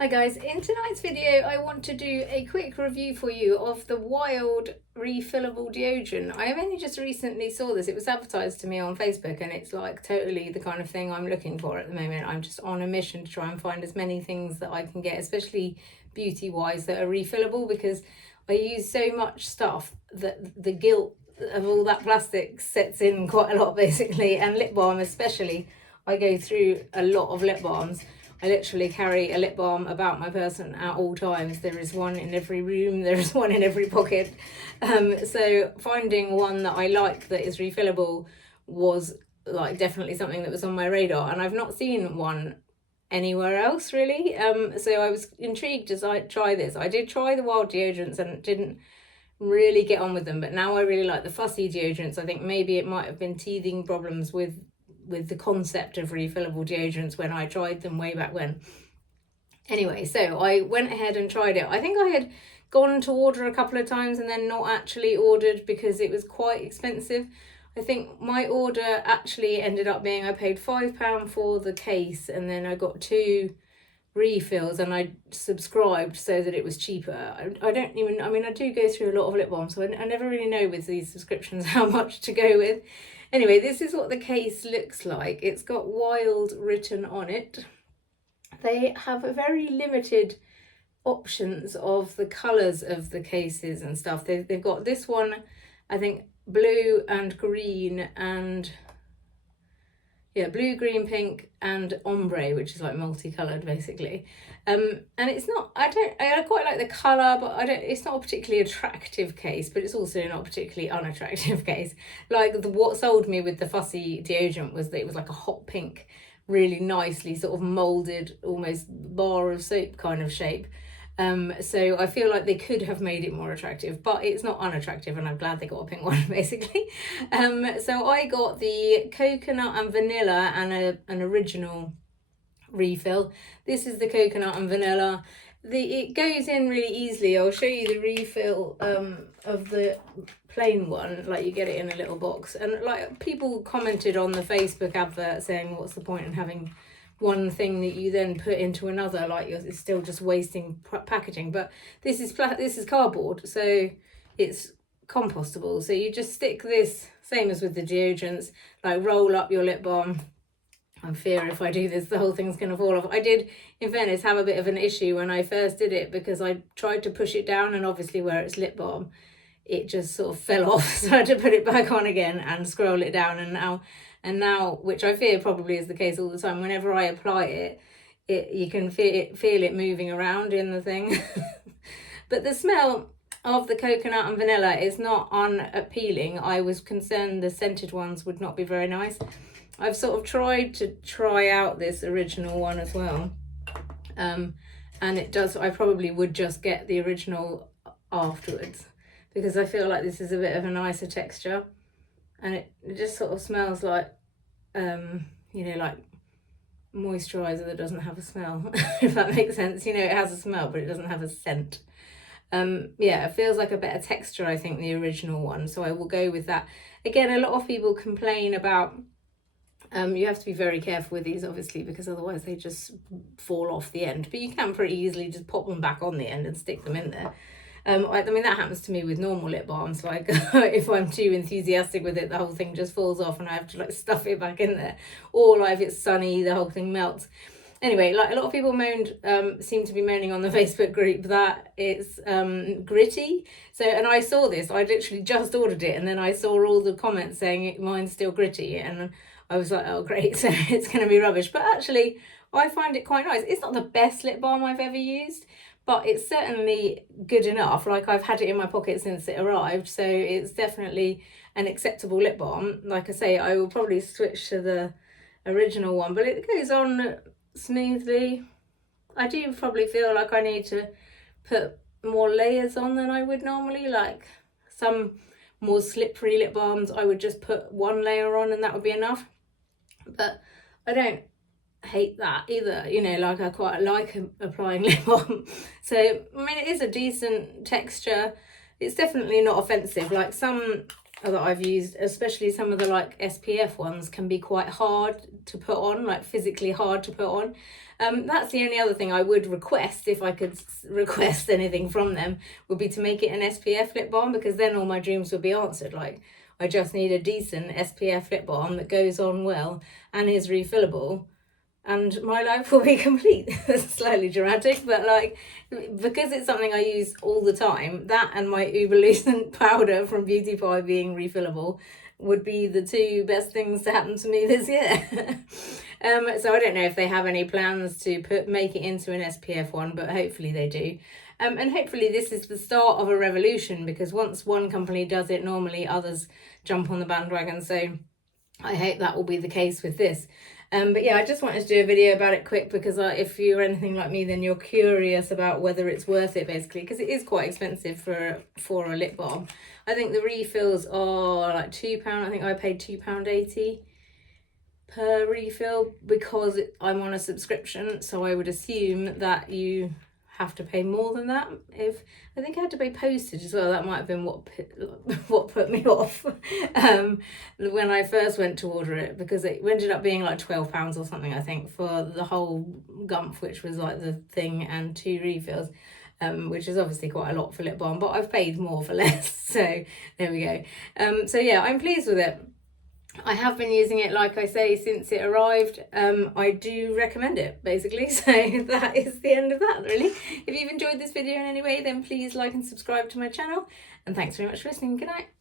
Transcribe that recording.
Hi guys, in tonight's video I want to do a quick review for you of the Wild refillable deodorant. I only just recently saw this. It was advertised to me on Facebook and it's like totally the kind of thing I'm looking for at the moment. I'm just on a mission to try and find as many things that I can get, especially beauty wise, that are refillable, because I use so much stuff that the guilt of all that plastic sets in quite a lot basically, and lip balm especially. I go through a lot of lip balms. I literally carry a lip balm about my person at all times. There is one in every room, there is one in every pocket. So finding one that I like that is refillable was like definitely something that was on my radar, and I've not seen one anywhere else really. So I was intrigued as I try this. I did try the Wild deodorants and didn't really get on with them, but now I really like the fussy deodorants. I think maybe it might have been teething problems with the concept of refillable deodorants when I tried them way back when. Anyway, so I went ahead and tried it. I think I had gone to order a couple of times and then not actually ordered because it was quite expensive. I think my order actually ended up being, I paid £5 for the case and then I got 2 refills and I subscribed so that it was cheaper. I don't even, I mean, I do go through a lot of lip balm, so I never really know with these subscriptions how much to go with. Anyway, this is what the case looks like. It's got Wild written on it. They have a very limited options of the colours of the cases and stuff. They've got this one, I think, blue and green and blue, green, pink and ombre, which is like multicolored basically. And it's not, I quite like the color, but it's not a particularly attractive case, but it's also not a particularly unattractive case. Like what sold me with the fussy deodorant was that it was like a hot pink, really nicely sort of molded, almost bar of soap kind of shape. So I feel like they could have made it more attractive, but it's not unattractive, and I'm glad they got a pink one basically. So I got the coconut and vanilla and an original refill. This is the coconut and vanilla. It goes in really easily. I'll show you the refill of the plain one, like you get it in a little box. And like people commented on the Facebook advert saying, what's the point in having one thing that you then put into another, like it's still just wasting packaging. But this is cardboard, so it's compostable. So you just stick this, same as with the deodorants, like roll up your lip balm. I fear if I do this the whole thing's going to fall off. I did, in fairness, have a bit of an issue when I first did it because I tried to push it down, and obviously where it's lip balm it just sort of fell off, so I had to put it back on again and scroll it down. And now, which I fear probably is the case all the time, whenever I apply it, you can feel it moving around in the thing. But the smell of the coconut and vanilla is not unappealing. I was concerned the scented ones would not be very nice. I've sort of tried to try out this original one as well. And it does, I probably would just get the original afterwards because I feel like this is a bit of a nicer texture. And it just sort of smells like, like moisturiser that doesn't have a smell, if that makes sense. You know, it has a smell, but it doesn't have a scent. It feels like a better texture, I think, the original one. So I will go with that. Again, a lot of people complain about, you have to be very careful with these, obviously, because otherwise they just fall off the end. But you can pretty easily just pop them back on the end and stick them in there. I mean, that happens to me with normal lip balms. Like if I'm too enthusiastic with it, the whole thing just falls off and I have to like stuff it back in there. Or like if it's sunny, the whole thing melts. Anyway, like a lot of people seem to be moaning on the Facebook group that it's gritty. So, and I saw this, I literally just ordered it, and then I saw all the comments saying mine's still gritty, and I was like, oh great, so it's going to be rubbish. But actually, I find it quite nice. It's not the best lip balm I've ever used, but it's certainly good enough. Like I've had it in my pocket since it arrived, so it's definitely an acceptable lip balm. Like I say, I will probably switch to the original one, but it goes on smoothly. I do probably feel like I need to put more layers on than I would normally. Like some more slippery lip balms, I would just put one layer on and that would be enough. But I don't hate that either, you know, like I quite like applying lip balm. So I mean, it is a decent texture. It's definitely not offensive. Like some that I've used, especially some of the like SPF ones, can be quite hard to put on, like physically hard to put on. That's the only other thing I would request, if I could request anything from them, would be to make it an SPF lip balm, because then all my dreams would be answered. Like, I just need a decent SPF lip balm that goes on well and is refillable, and my life will be complete. That's slightly dramatic, but like, because it's something I use all the time, that and my Uberlucent powder from Beauty Pie being refillable would be the two best things to happen to me this year. So I don't know if they have any plans to make it into an SPF one, but hopefully they do. And hopefully this is the start of a revolution, because once one company does it, normally others jump on the bandwagon. So I hope that will be the case with this. But yeah, I just wanted to do a video about it quick, because if you're anything like me, then you're curious about whether it's worth it, basically, because it is quite expensive for a lip balm. I think the refills are like £2. I think I paid £2.80 per refill, because I'm on a subscription, so I would assume that you have to pay more than that. If I think I had to pay postage as well, that might have been what put me off when I first went to order it, because it ended up being like £12 or something, I think, for the whole gump, which was like the thing and 2 refills, which is obviously quite a lot for lip balm, but I've paid more for less, so there we go. So yeah, I'm pleased with it. I have been using it, like I say, since it arrived. I do recommend it, basically. So that is the end of that, really. If you've enjoyed this video in any way, then please like and subscribe to my channel. And thanks very much for listening. Good night.